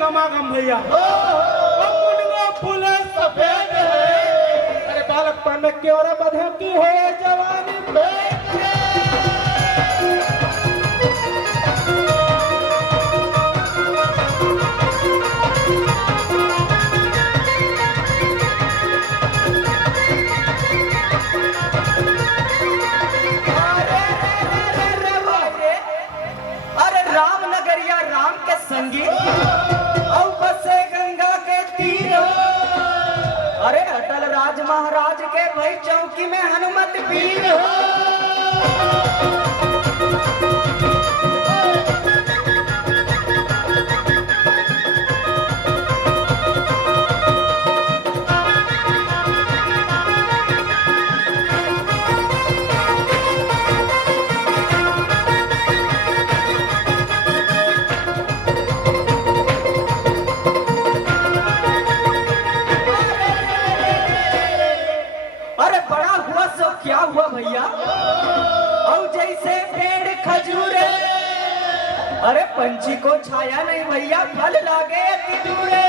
गमागम भैया। मुनगा फूल सफेद है, अरे बालकपन में क्यों रे बधे की हो जवानी में। संगी और बसे गंगा के तीर, अरे अटल राज महाराज के भाई चौकी में हनुमत पीर। क्या हुआ भैया? और जैसे पेड़ खजूर, अरे पंछी को छाया नहीं भैया, फल लागे अति दूरे।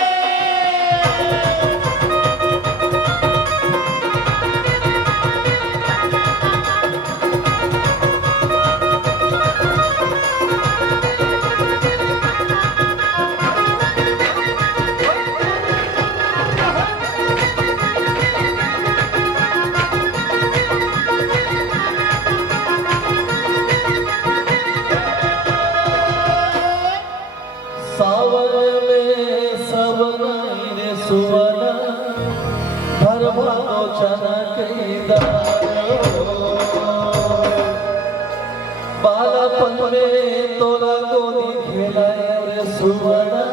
बालापन में तोला गोदी खेलाए रे सुवना,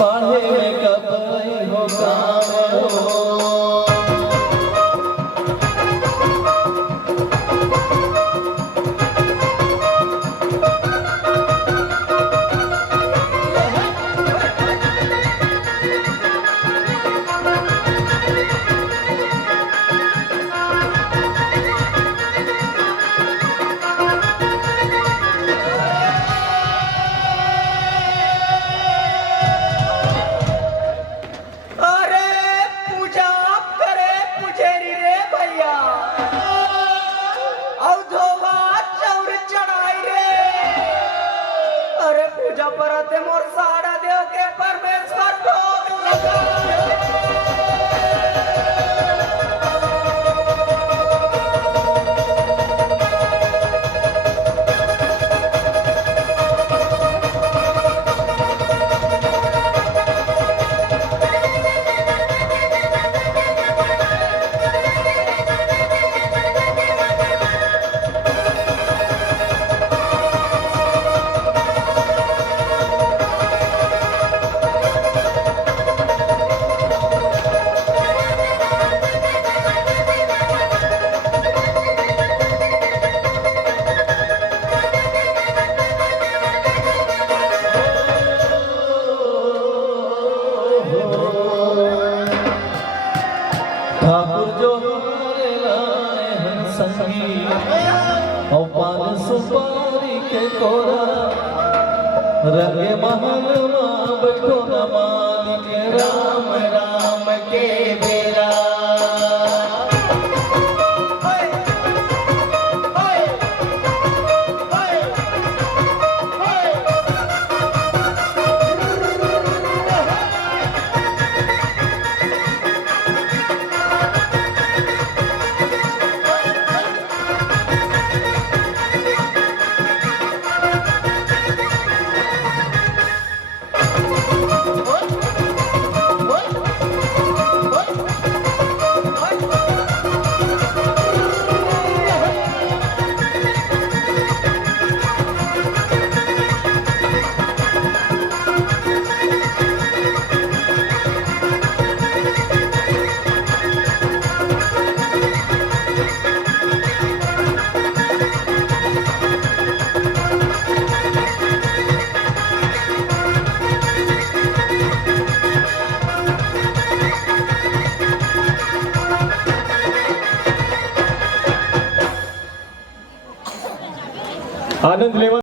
पाढ़े में कब हो काम हो। परते मोर साड़ा देव के परमेश्वर भोग लगा। ठाकुर जो हमारे लाए हैं संगी, और पान सुपारी के कोरा, रंगे महल मां बैठो न मालिक, राम राम के बेरा। आनंद लेवा।